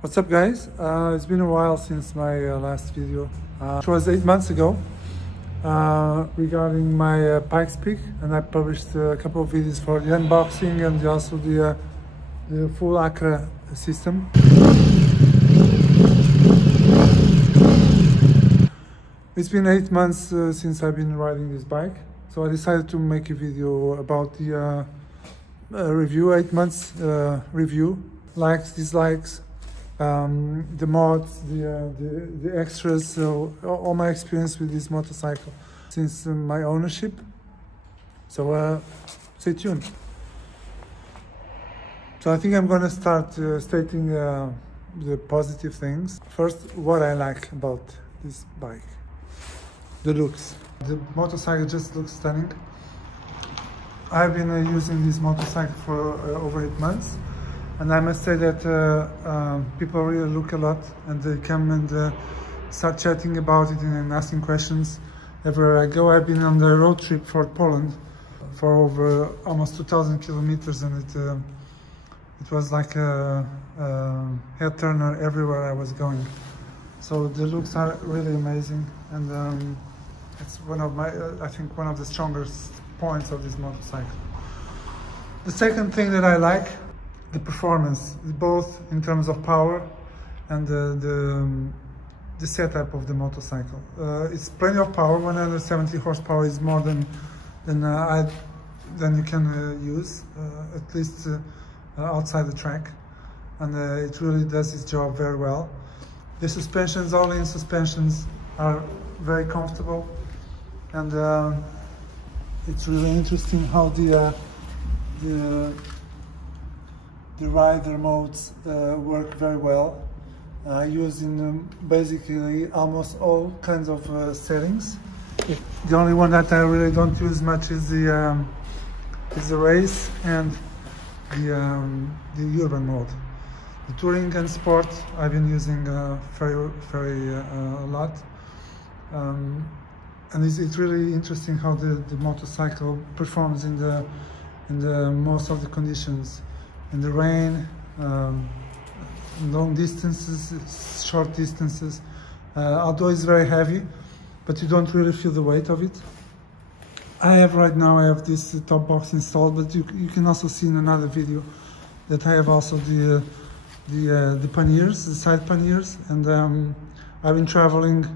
What's up, guys? It's been a while since my last video. It was 8 months ago regarding my Pikes Peak, and I published a couple of videos for the unboxing and also the full Acra system. It's been 8 months since I've been riding this bike, so I decided to make a video about the review, 8 months review, likes, dislikes, the mods, the extras, so all my experience with this motorcycle since my ownership. So stay tuned. So I think I'm going to start stating the positive things. First, what I like about this bike. The looks. The motorcycle just looks stunning. I've been using this motorcycle for over 8 months. And I must say that people really look a lot, and they come and start chatting about it and asking questions everywhere I go. I've been on the road trip for Poland for over almost 2,000 kilometers, and it was like a head turner everywhere I was going. So the looks are really amazing, and it's one of my, I think, one of the strongest points of this motorcycle. The second thing that I like, the performance, both in terms of power and the setup of the motorcycle. It's plenty of power. 170 horsepower is more than you can use, at least outside the track, and it really does its job very well. The suspensions, all-in suspensions, are very comfortable, and it's really interesting how the rider modes work very well. I use in basically almost all kinds of settings. The only one that I really don't use much is the race and the urban mode. The touring and sport I've been using very a lot. And it's really interesting how the motorcycle performs in the most of the conditions. In the rain, long distances, short distances. Although it's very heavy, but you don't really feel the weight of it. I have this top box installed, but you can also see in another video that I have also the panniers, the side panniers, and I've been traveling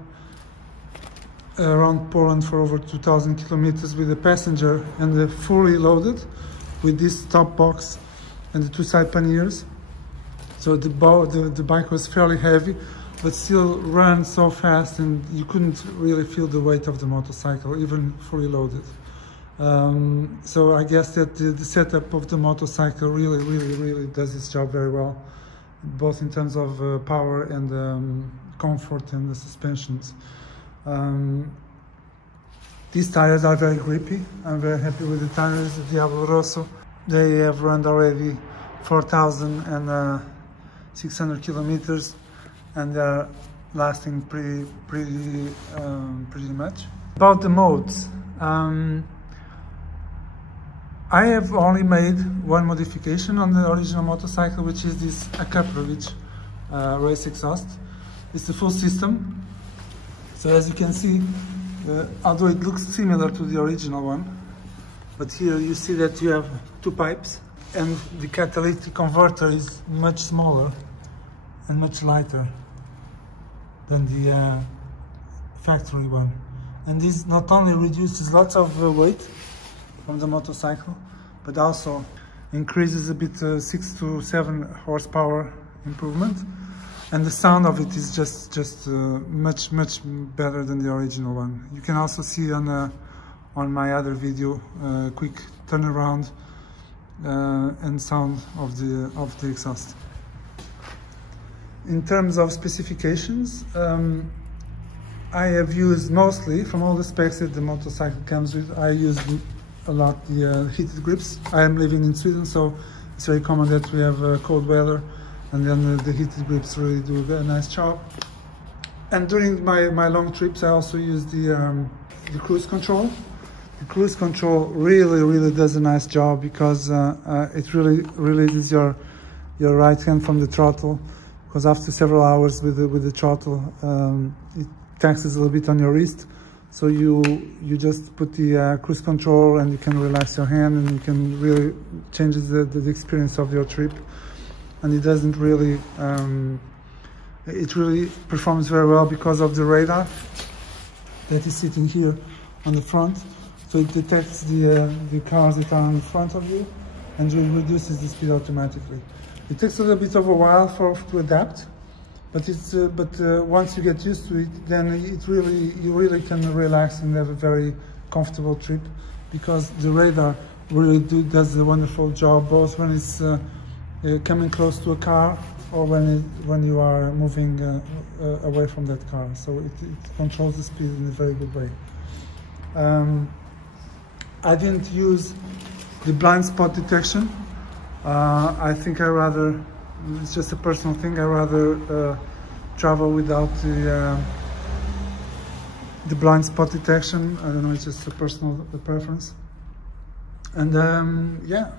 around Poland for over 2,000 kilometers with a passenger and fully loaded with this top box and the two side panniers. So the bike was fairly heavy, but still ran so fast, and you couldn't really feel the weight of the motorcycle, even fully loaded. So I guess that the setup of the motorcycle really does its job very well, both in terms of power and comfort and the suspensions. These tires are very grippy. I'm very happy with the tires, the Diablo Rosso. They have run already 4,600 kilometers, and they're lasting pretty much. About the modes, I have only made one modification on the original motorcycle, which is this Akaprovich race exhaust. It's the full system. So as you can see, although it looks similar to the original one, but here you see that you have two pipes, and the catalytic converter is much smaller and much lighter than the factory one. And this not only reduces lots of weight from the motorcycle, but also increases a bit 6 to 7 horsepower improvement. And the sound of it is just much better than the original one. You can also see on my other video quick turnaround and sound of the exhaust. In terms of specifications, I have used mostly from all the specs that the motorcycle comes with. I use a lot the heated grips. I am living in Sweden, so it's very common that we have cold weather, and then the heated grips really do a nice job. And during my long trips, I also use the cruise control. The cruise control really does a nice job, because it really releases your right hand from the throttle because after several hours with the throttle, it taxes a little bit on your wrist. So you just put the cruise control, and you can relax your hand, and you can really change the experience of your trip. And it doesn't really, it really performs very well because of the radar that is sitting here on the front. So it detects the cars that are in front of you, and it reduces the speed automatically. It takes a little bit of a while to adapt, but once you get used to it, then you really can relax and have a very comfortable trip, because the radar really does a wonderful job, both when it's coming close to a car or when you are moving away from that car. So it controls the speed in a very good way. I didn't use the blind spot detection. I think it's just a personal thing, I rather travel without the blind spot detection. I don't know, it's just a personal preference. And yeah,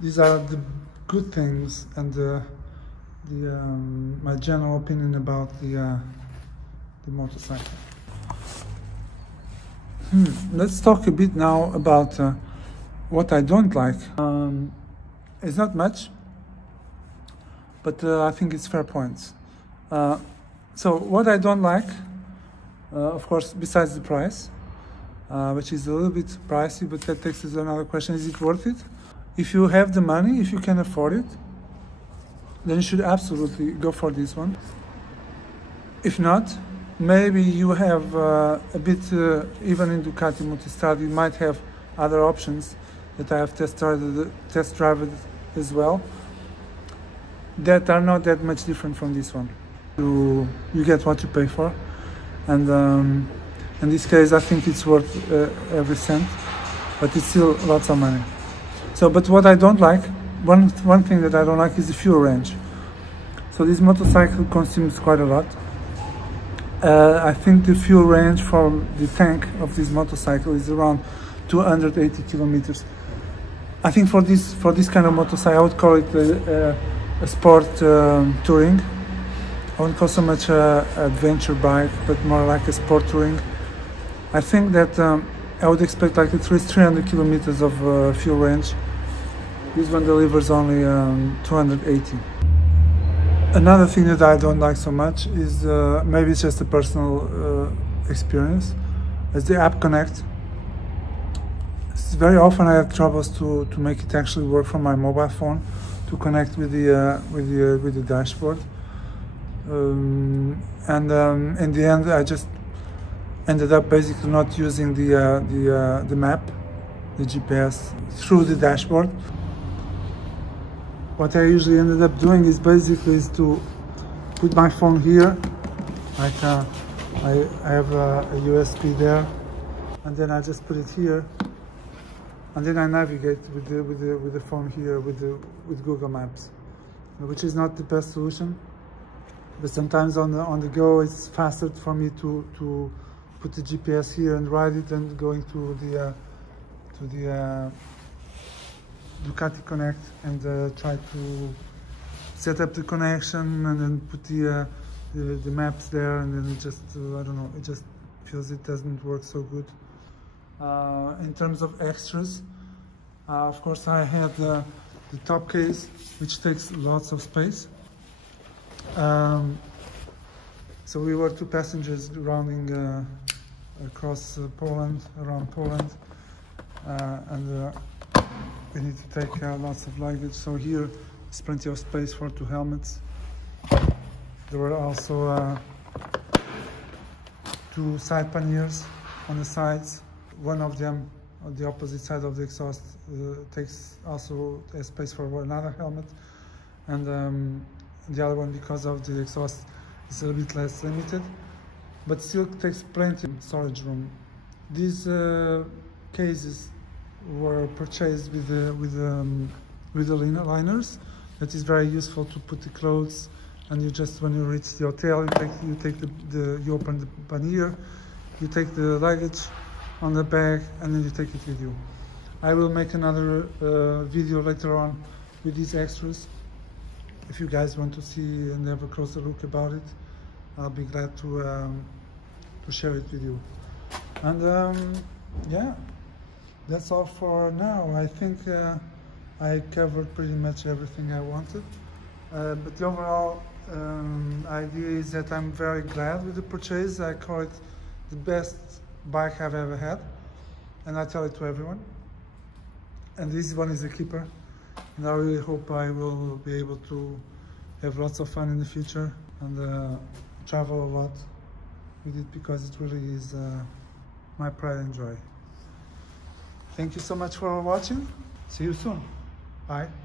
these are the good things and my general opinion about the motorcycle. Let's talk a bit now about what I don't like. It's not much, but I think it's fair points. So what I don't like, of course, besides the price, which is a little bit pricey, but that takes us to another question: is it worth it? If you have the money, if you can afford it, then you should absolutely go for this one. If not, maybe you have a bit, even in Ducati Multistrada, you might have other options that I have test driven as well, that are not that much different from this one. You get what you pay for, and in this case I think it's worth every cent, but it's still lots of money. So, but what I don't like, one thing that I don't like is the fuel range. So this motorcycle consumes quite a lot. I think the fuel range for the tank of this motorcycle is around 280 kilometers. I think for this kind of motorcycle, I would call it a sport touring. I wouldn't call so much an adventure bike, but more like a sport touring. I think that I would expect like at least 300 kilometers of fuel range. This one delivers only 280. Another thing that I don't like so much is, maybe it's just a personal experience, is the app connect. Very often I have troubles to make it actually work from my mobile phone to connect with the dashboard. In the end, I just ended up basically not using the map, the GPS, through the dashboard. What I usually ended up doing is basically to put my phone here, like I have a USB there, and then I just put it here, and then I navigate with the phone here with Google Maps, which is not the best solution. But sometimes on the go, it's faster for me to put the GPS here and ride it than going to the Ducati Connect and try to set up the connection and then put the maps there, and then it just I don't know, it just feels it doesn't work so good. In terms of extras, of course I had the top case, which takes lots of space. So we were 2 passengers rounding across Poland, around Poland, and we need to take lots of luggage. So here is plenty of space for 2 helmets. There were also 2 side panniers on the sides. One of them on the opposite side of the exhaust takes also a space for another helmet, and the other one, because of the exhaust, is a little bit less limited, but still takes plenty of storage room. These cases were purchased with the liners. That is very useful to put the clothes, and you just, when you reach the hotel, you open the pannier, you take the luggage on the bag, and then you take it with you. I will make another video later on with these extras. if you guys want to see and have a closer look about it, I'll be glad to share it with you. And yeah, that's all for now. I think I covered pretty much everything I wanted. But the overall idea is that I'm very glad with the purchase. I call it the best bike I've ever had, and I tell it to everyone. And this one is a keeper, and I really hope I will be able to have lots of fun in the future and travel a lot with it, because it really is my pride and joy. Thank you so much for watching. See you soon. Bye.